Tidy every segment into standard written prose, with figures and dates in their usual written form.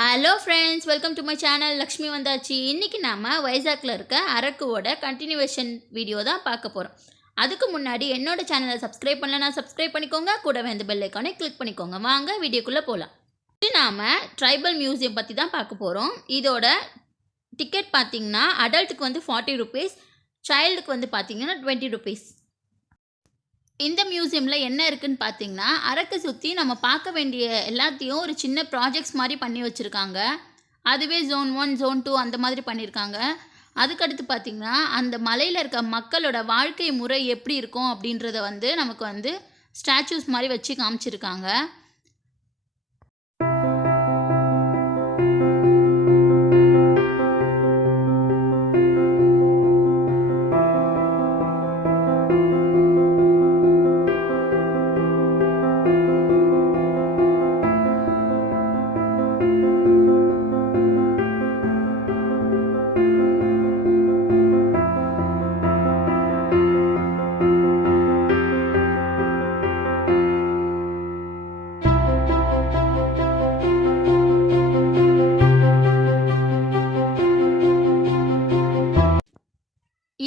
Hello friends, welcome to my channel. Lakshmi வந்தாச்சு. இன்றைக்கி நம்ம வைசாக்கில் இருக்க அரக்குவோட கண்டினியூவேஷன் வீடியோ தான் பார்க்க போகிறோம். அதுக்கு முன்னாடி என்னோட சேனலை சப்ஸ்கிரைப் பண்ணலன்னா சப்ஸ்கிரைப் பண்ணிக்கோங்க. கூடவே இந்த பெல் ஐக்கானை கிளிக் பண்ணிக்கோங்க. வாங்க வீடியோக்குள்ளே போகலாம். நாம் ட்ரைபல் மியூசியம் பற்றி தான் பார்க்க போகிறோம். இதோட டிக்கெட் பார்த்திங்கன்னா அடல்ட்டுக்கு வந்து 40 ருபீஸ், சைல்டுக்கு வந்து பார்த்திங்கன்னா 20 ருபீஸ். இந்த மியூசியமில் என்ன இருக்குதுன்னு பார்த்தீங்கன்னா, அரக்கை சுற்றி நம்ம பார்க்க வேண்டிய எல்லாத்தையும் ஒரு சின்ன ப்ராஜெக்ட்ஸ் மாதிரி பண்ணி வச்சுருக்காங்க. அதுவே Zone 1, Zone 2 அந்த மாதிரி பண்ணியிருக்காங்க. அதுக்கடுத்து பார்த்திங்கன்னா, அந்த மலையில் இருக்க மக்களோட வாழ்க்கை முறை எப்படி இருக்கும் அப்படின்றத வந்து நமக்கு வந்து ஸ்டாச்சூஸ் மாதிரி வச்சு காமிச்சிருக்காங்க.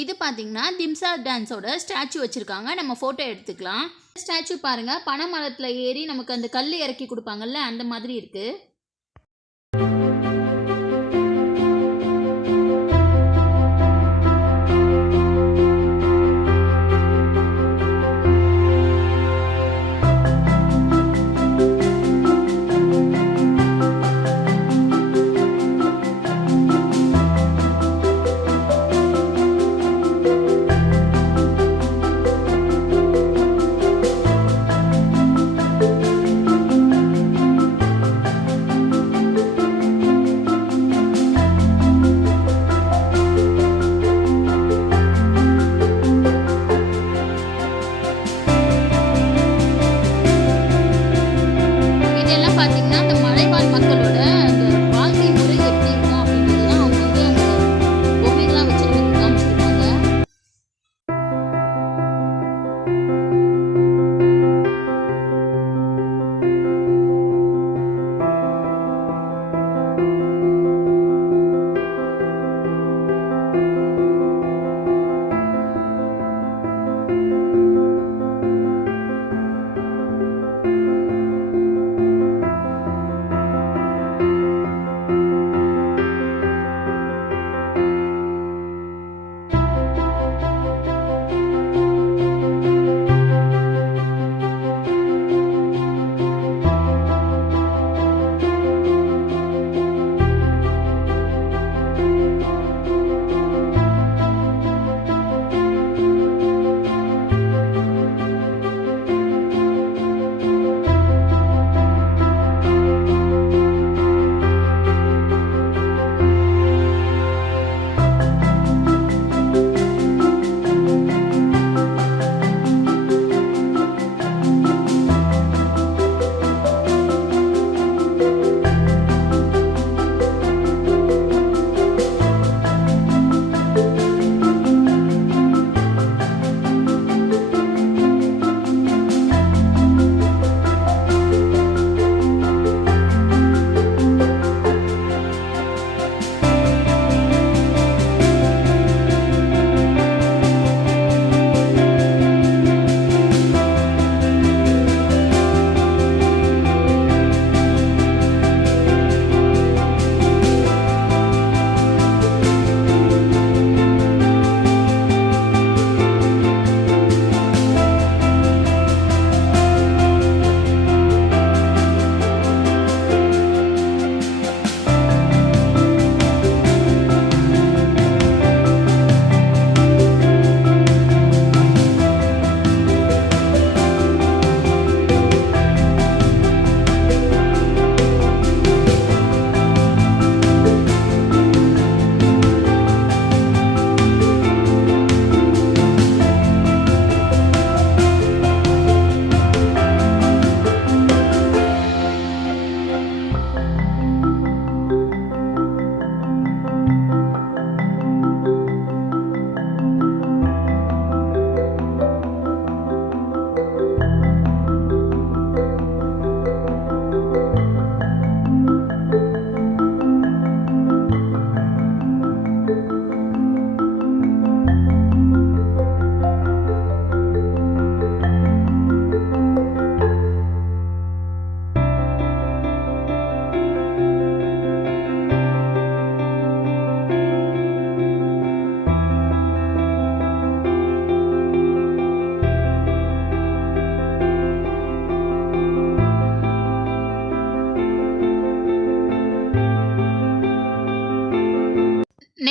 இது பார்த்தீங்கன்னா திம்சா டான்ஸோட ஸ்டாச்சு வச்சுருக்காங்க. நம்ம ஃபோட்டோ எடுத்துக்கலாம். ஸ்டாச்சு பாருங்கள், பனை மரத்தில் ஏறி நமக்கு அந்த கல் இறக்கி கொடுப்பாங்கல்ல, அந்த மாதிரி இருக்குது.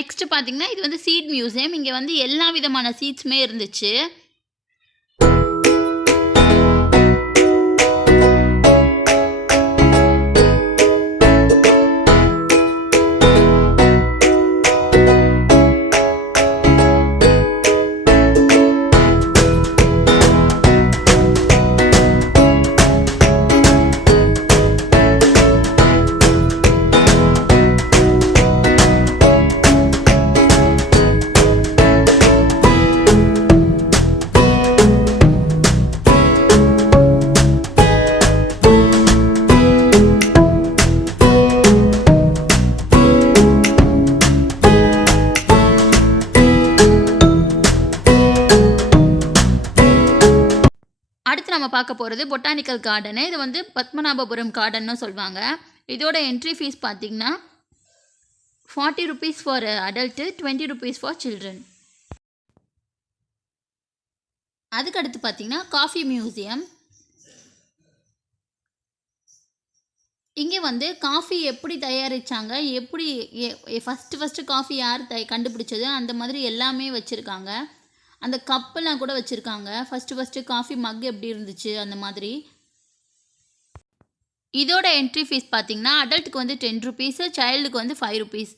நெக்ஸ்ட்டு பார்த்தீங்கன்னா இது வந்து சீட் மியூசியம். இங்கே வந்து எல்லா விதமான சீட்ஸுமே இருந்துச்சு. அடுத்து நம்ம பார்க்க போகிறது பொட்டானிக்கல் கார்டனு. இது வந்து பத்மநாபபுரம் கார்டன்னு சொல்லுவாங்க. இதோட என்ட்ரி ஃபீஸ் பார்த்தீங்கன்னா 40 rupees for adult, 20 rupees for children. அதுக்கடுத்து பார்த்தீங்கன்னா காஃபி மியூசியம். இங்கே வந்து காஃபி எப்படி தயாரித்தாங்க, எப்படி ஃபஸ்ட்டு காஃபி யார் கண்டுபிடிச்சது, அந்த மாதிரி எல்லாமே வச்சுருக்காங்க. அந்த கப்பெல்லாம் கூட வச்சுருக்காங்க. ஃபஸ்ட்டு காஃபி மக் எப்படி இருந்துச்சு அந்த மாதிரி. இதோட என்ட்ரி ஃபீஸ் பார்த்தீங்கன்னா அடல்ட்டுக்கு வந்து 10 rupees, சைல்டுக்கு வந்து 5 rupees.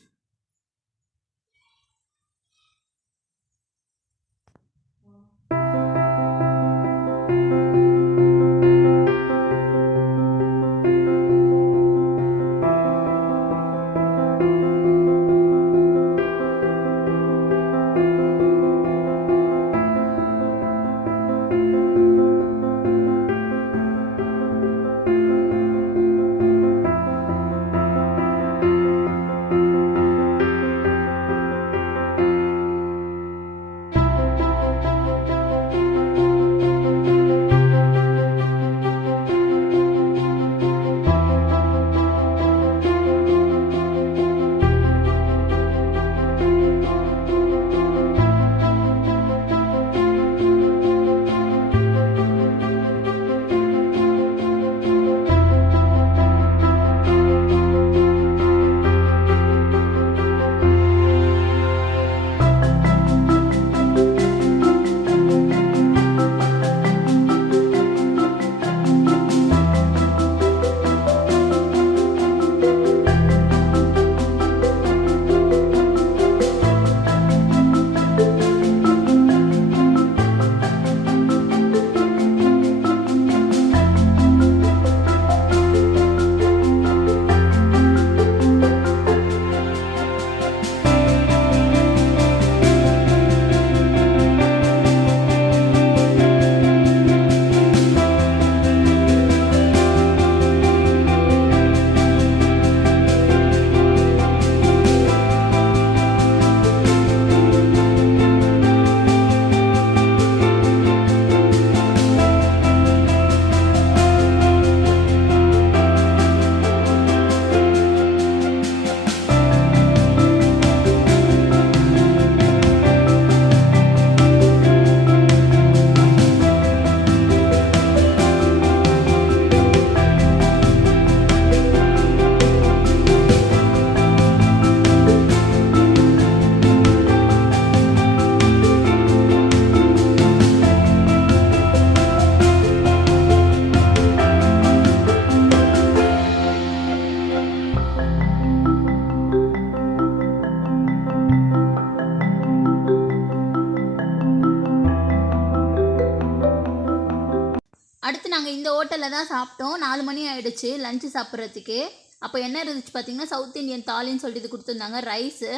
அடுத்து நாங்கள் இந்த ஹோட்டலில் தான் சாப்பிட்டோம். 4 மணி ஆகிடுச்சு லஞ்சு சாப்பிட்றதுக்கு. அப்போ என்ன இருந்துச்சு பார்த்தீங்கன்னா சவுத் இந்தியன் தாலின்னு சொல்லிட்டு இது கொடுத்துருந்தாங்க. ரைஸு,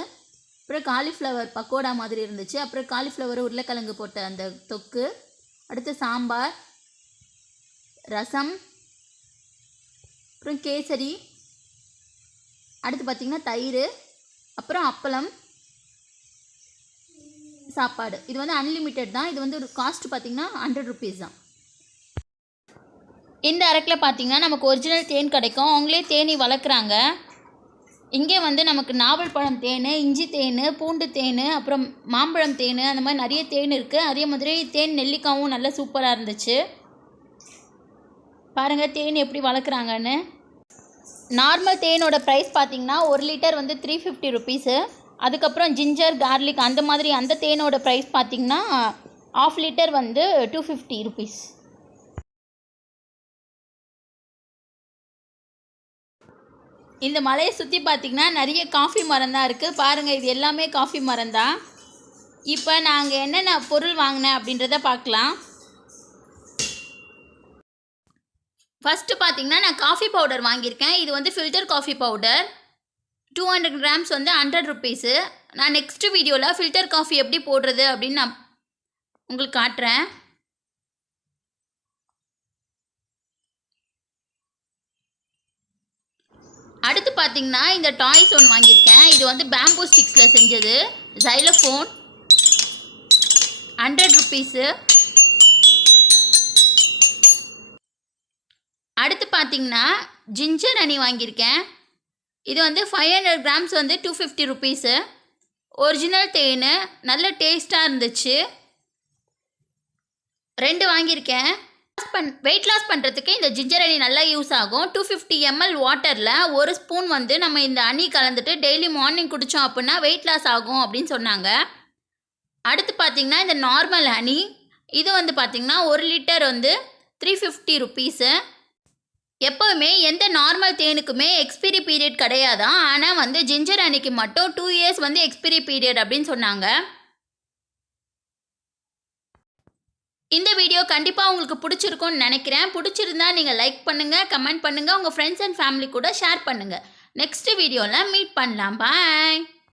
அப்புறம் காலிஃப்ளவர் பக்கோடா மாதிரி இருந்துச்சு, அப்புறம் காலிஃப்ளவர் உருளைக்கிழங்கு போட்ட அந்த தொக்கு, அடுத்து சாம்பார், ரசம், அப்புறம் கேசரி, அடுத்து பார்த்திங்கன்னா தயிர், அப்புறம் அப்பளம், சாப்பாடு. இது வந்து அன்லிமிட்டெட் தான். இது வந்து ஒரு காஸ்ட் பார்த்திங்கன்னா 100 rupees தான். இந்த அரக்கில் பார்த்திங்கன்னா நமக்கு ஒரிஜினல் தேன் கிடைக்கும். அவங்களே தேனி வளர்க்குறாங்க. இங்கே வந்து நமக்கு நாவல் பழம் தேன், இஞ்சி தேன், பூண்டு தேன், அப்புறம் மாம்பழம் தேன், அந்த மாதிரி நிறைய தேன் இருக்குது. அதே மாதிரி தேன் நெல்லிக்காவும் நல்லா சூப்பராக இருந்துச்சு. பாருங்கள் தேன் எப்படி வளர்க்குறாங்கன்னு. நார்மல் தேனோட ப்ரைஸ் பார்த்திங்கன்னா 1 லிட்டர் வந்து 350 rupees. அதுக்கப்புறம் ஜிஞ்சர் கார்லிக் அந்த மாதிரி அந்த தேனோட ப்ரைஸ் பார்த்திங்கன்னா 1/2 லிட்டர் வந்து 250 ருபீஸ். இந்த மலையை சுற்றி பார்த்திங்கன்னா நிறைய காஃபி மரம் தான் இருக்குது. பாருங்கள், இது எல்லாமே காஃபி மரம் தான். இப்போ நாங்கள் என்னென்ன பொருள் வாங்கினேன் அப்படின்றத பார்க்கலாம். ஃபஸ்ட்டு பார்த்திங்கன்னா நான் காஃபி பவுடர் வாங்கியிருக்கேன். இது வந்து ஃபில்டர் காஃபி பவுடர் 200 கிராம்ஸ் வந்து 100 ருபீஸு. நான் நெக்ஸ்ட் வீடியோவில் ஃபில்டர் காஃபி எப்படி போடுறது அப்படின்னு நான் உங்களுக்கு காட்டுறேன். அடுத்து பார்த்திங்கன்னா இந்த டாய்ஸ் ஒன்று வாங்கியிருக்கேன். இது வந்து பேம்பூ ஸ்டிக்ஸில் செஞ்சது ஜைலோஃபோன் 100 ருபீஸு. அடுத்து பார்த்திங்கன்னா ஜிஞ்சர் ஹனி வாங்கியிருக்கேன். இது வந்து 500 கிராம்ஸ் வந்து 250 ருபீஸு. ஒரிஜினல் தேன், நல்ல டேஸ்ட்டாக இருந்துச்சு. 2 வாங்கியிருக்கேன். வெயிட் லாஸ் பண்ணுறதுக்கு இந்த ஜிஞ்சர் ஹனி நல்லா யூஸ் ஆகும். 250 ml வாட்டரில் 1 ஸ்பூன் வந்து நம்ம இந்த ஹனி கலந்துட்டு டெய்லி மார்னிங் குடித்தோம் அப்படின்னா வெயிட் லாஸ் ஆகும் அப்படின்னு சொன்னாங்க. அடுத்து பார்த்திங்கன்னா இந்த நார்மல் ஹனி, இது வந்து பார்த்திங்கன்னா 1 லிட்டர் வந்து 350 ருபீஸு. எப்போவுமே எந்த நார்மல் தேனுக்குமே எக்ஸ்பிரி பீரியட் கிடையாதான். ஆனால் வந்து ஜிஞ்சர் ஹனிக்கு மட்டும் 2 இயர்ஸ் வந்து எக்ஸ்பிரி பீரியட் அப்படின்னு சொன்னாங்க. இந்த வீடியோ கண்டிப்பாக உங்களுக்கு பிடிச்சிருக்கும்னு நினைக்கிறேன். பிடிச்சிருந்தா நீங்கள் லைக் பண்ணுங்கள், கமெண்ட் பண்ணுங்கள், உங்கள் ஃப்ரெண்ட்ஸ் அண்ட் ஃபேமிலி கூட ஷேர் பண்ணுங்கள். நெக்ஸ்ட் வீடியோவில் மீட் பண்ணலாம். பாய்.